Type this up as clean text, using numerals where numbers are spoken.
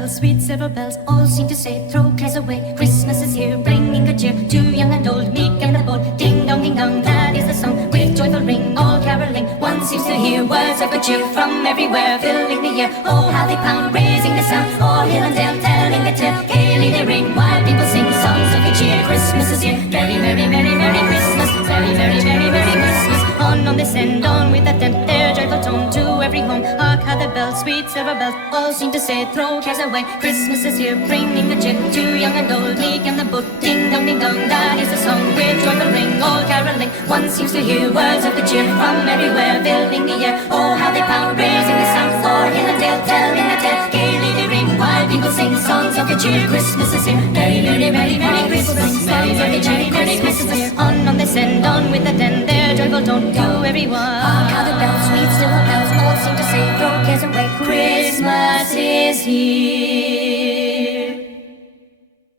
bells, sweet silver bells, all seem to say, throw cares away. Christmas is here, bringing good cheer to young and old, meek and the bold. Ding dong, that is the song, with joyful ring, all caroling. One seems to hear words of good cheer from everywhere, filling the air. Oh, how they pound, raising the sound, all hill and dale, telling the tale. Gaily they ring, while people sing songs of good cheer. Christmas is here, merry, merry, merry, merry Christmas, merry, merry, merry, merry Christmas. On this end, on with that dent, their joyful tone to every home. Hark how the bells, sweet silver bells, all seem to say, throw cares away. Christmas is here, bringing the cheer to young and old, meek and the bold. Ding dong, that is the song, with joyful ring, all caroling. One seems to hear words of the cheer from everywhere, filling the air. Oh, how they pound, raising the sound, o'er hill and dale, telling the tale. Gaily they ring, while people sing songs of the cheer. Christmas is here, merry, merry, merry, merry Christmas, merry, merry, merry, merry Christmas. On this end, on with the den, their joyful tone to everyone. Hark how the bells, sweet silver bells, all seem to say, throw cares away. Christmas is here.